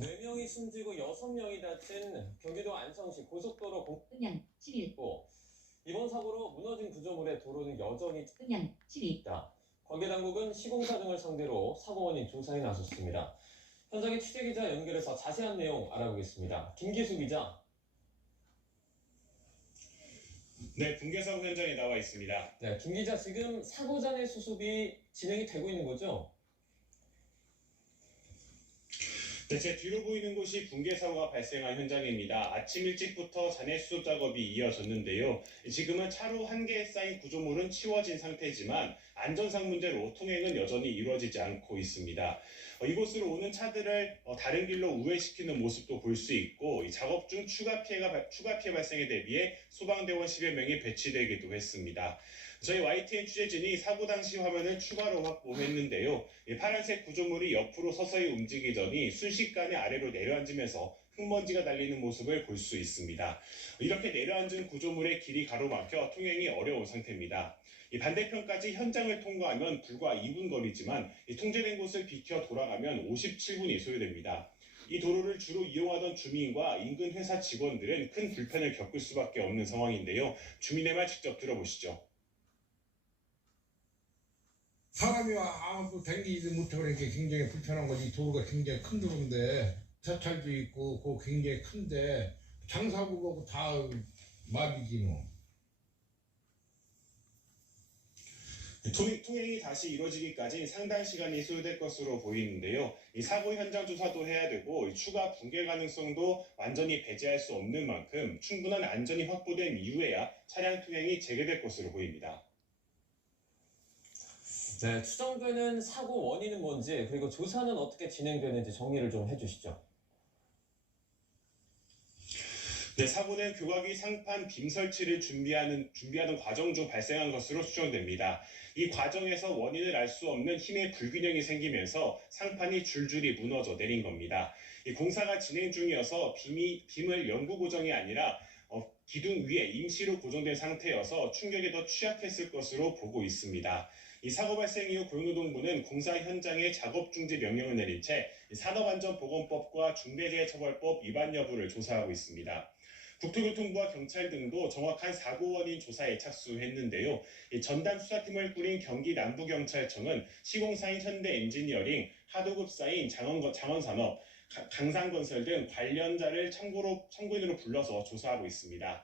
4명이 숨지고 6명이 다친 경기도 안성시 고속도로 음양 11. 이번 사고로 무너진 구조물의 도로는 여전히 음양 12. 있다. 관계당국은 시공사 등을 상대로 사고 원인 조사에 나섰습니다. 현장에 취재기자 연결해서 자세한 내용 알아보겠습니다. 김기수 기자. 네, 붕괴 사고 현장에 나와 있습니다. 네, 김 기자, 지금 사고 잔해 수습이 진행이 되고 있는 거죠? 네, 제 뒤로 보이는 곳이 붕괴 사고가 발생한 현장입니다. 아침 일찍부터 잔해 수습 작업이 이어졌는데요. 지금은 차로 한 개에 쌓인 구조물은 치워진 상태지만 안전상 문제로 통행은 여전히 이루어지지 않고 있습니다. 이곳으로 오는 차들을 다른 길로 우회시키는 모습도 볼 수 있고, 이 작업 중 추가 피해 발생에 대비해 소방대원 10여 명이 배치되기도 했습니다. 저희 YTN 취재진이 사고 당시 화면을 추가로 확보했는데요. 파란색 구조물이 옆으로 서서히 움직이더니 순식간에 아래로 내려앉으면서 흙먼지가 달리는 모습을 볼 수 있습니다. 이렇게 내려앉은 구조물의 길이 가로막혀 통행이 어려운 상태입니다. 반대편까지 현장을 통과하면 불과 2분 거리지만 통제된 곳을 비켜 돌아가면 57분이 소요됩니다. 이 도로를 주로 이용하던 주민과 인근 회사 직원들은 큰 불편을 겪을 수밖에 없는 상황인데요. 주민의 말 직접 들어보시죠. 사람이 아무 댕기지 못하고 그러니까 굉장히 불편한 거지. 도로가 굉장히 큰 도로인데 사찰도 있고 그거 굉장히 큰데 장사국하고 다 막이지 뭐. 통행이 다시 이루어지기까지 상당 시간이 소요될 것으로 보이는데요. 이 사고 현장 조사도 해야 되고 추가 붕괴 가능성도 완전히 배제할 수 없는 만큼 충분한 안전이 확보된 이후에야 차량 통행이 재개될 것으로 보입니다. 네, 추정되는 사고 원인은 뭔지, 그리고 조사는 어떻게 진행되는지 정리를 좀 해주시죠. 네, 사고는 교각위 상판 빔 설치를 준비하던 과정 중 발생한 것으로 추정됩니다. 이 과정에서 원인을 알 수 없는 힘의 불균형이 생기면서 상판이 줄줄이 무너져 내린 겁니다. 이 공사가 진행 중이어서 빔을 영구 고정이 아니라 기둥 위에 임시로 고정된 상태여서 충격에 더 취약했을 것으로 보고 있습니다. 이 사고 발생 이후 고용노동부는 공사 현장에 작업 중지 명령을 내린 채 산업안전보건법과 중대재해처벌법 위반 여부를 조사하고 있습니다. 국토교통부와 경찰 등도 정확한 사고 원인 조사에 착수했는데요. 전담 수사팀을 꾸린 경기 남부경찰청은 시공사인 현대엔지니어링, 하도급사인 장원산업, 강산건설 등 관련자를 참고인으로 불러서 조사하고 있습니다.